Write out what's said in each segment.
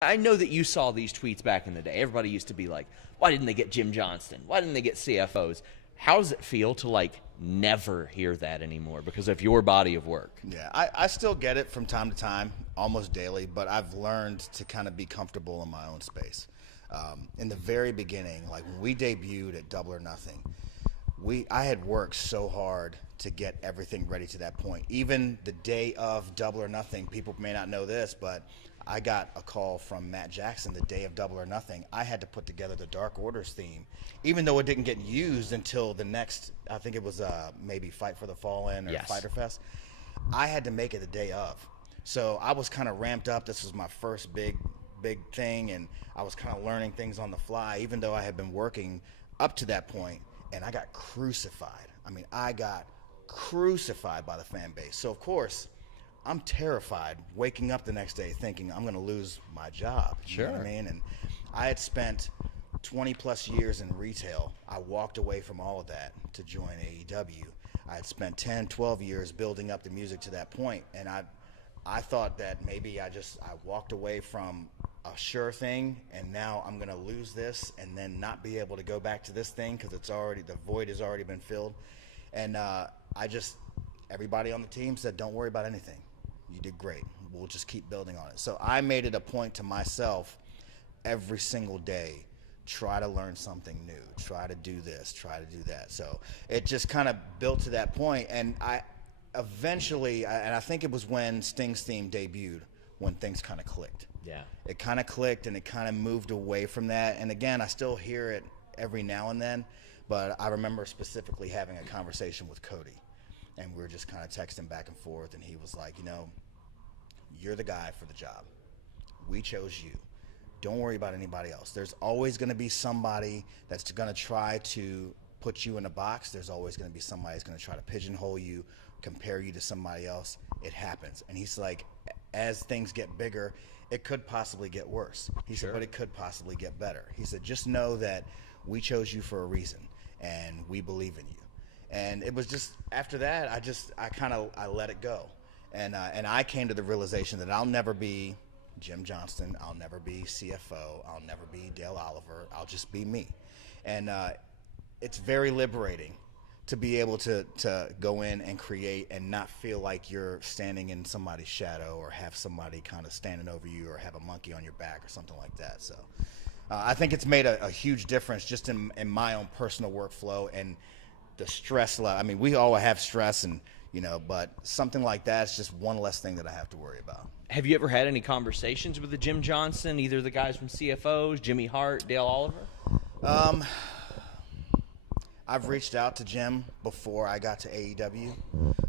I know that you saw these tweets back in the day. Everybody used to be like, why didn't they get Jim Johnston? Why didn't they get CFOs? How does it feel to, like, never hear that anymore because of your body of work? Yeah, I still get it from time to time, almost daily, but I've learned to kind of be comfortable in my own space. In the very beginning, like when we debuted at Double or Nothing, I had worked so hard to get everything ready to that point. Even the day of Double or Nothing, people may not know this, but I got a call from Matt Jackson the day of Double or Nothing. I had to put together the Dark Orders theme, even though it didn't get used until the next, I think it was maybe Fight for the Fallen or Yes. Fighter Fest. I had to make it the day of. So I was kind of ramped up. This was my first big thing, and I was kind of learning things on the fly, even though I had been working up to that point, and I got crucified. I mean, I got crucified by the fan base. So, of course, I'm terrified waking up the next day thinking I'm going to lose my job. You know what I mean? And I had spent 20 plus years in retail. I walked away from all of that to join AEW. I had spent 10, 12 years building up the music to that point, and I thought that maybe I walked away from a sure thing, and now I'm going to lose this and then not be able to go back to this thing because the void has already been filled. And everybody on the team said, don't worry about anything. You did great. We'll just keep building on it. So I made it a point to myself every single day, try to learn something new, try to do this, try to do that. So it just kind of built to that point. And I eventually, and I think it was when Sting's theme debuted, when things kind of clicked. Yeah. It kind of clicked and it kind of moved away from that. And again, I still hear it every now and then, but I remember specifically having a conversation with Cody. And we were just kind of texting back and forth, and he was like, you're the guy for the job. We chose you. Don't worry about anybody else. There's always going to be somebody that's going to try to put you in a box. There's always going to be somebody that's going to try to pigeonhole you, compare you to somebody else. It happens. And he's like, as things get bigger, it could possibly get worse. He said, but it could possibly get better. He said, just know that we chose you for a reason, and we believe in you. And it was just after that, I let it go, and I came to the realization that I'll never be Jim Johnston, I'll never be CFO, I'll never be Dale Oliver, I'll just be me, and it's very liberating to be able to go in and create and not feel like you're standing in somebody's shadow or have somebody kind of standing over you or have a monkey on your back or something like that. So I think it's made a huge difference just in my own personal workflow and the stress level. I mean, we all have stress, and but something like that is just one less thing that I have to worry about. Have you ever had any conversations with the Jim Johnston, either the guys from CFOs, Jimmy Hart, Dale Oliver? I've reached out to Jim before I got to AEW.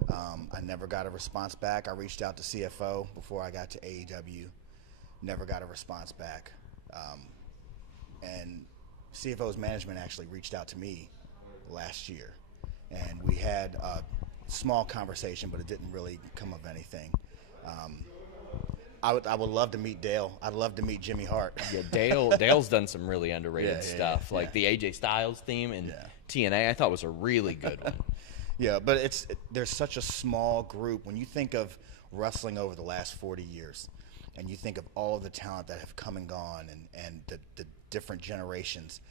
I never got a response back. I reached out to CFO before I got to AEW. Never got a response back. And CFO's management actually reached out to me last year, and we had a small conversation, but it didn't really come of anything. I would love to meet Dale. I'd love to meet Jimmy Hart. Yeah, Dale's done some really underrated stuff, like the AJ Styles theme and TNA. I thought was a really good one. Yeah, but there's such a small group. When you think of wrestling over the last 40 years, and you think of all of the talent that have come and gone, and the different generations,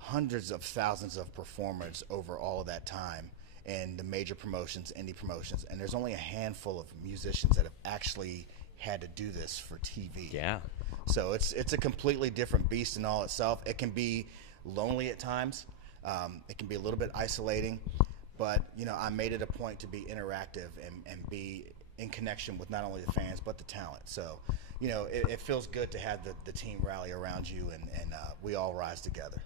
hundreds of thousands of performers over all of that time, and the major promotions, indie promotions, and there's only a handful of musicians that have actually had to do this for TV. Yeah. So it's a completely different beast in all itself. It can be lonely at times. It can be a little bit isolating, but I made it a point to be interactive and be in connection with not only the fans but the talent. So it feels good to have the team rally around you, and we all rise together.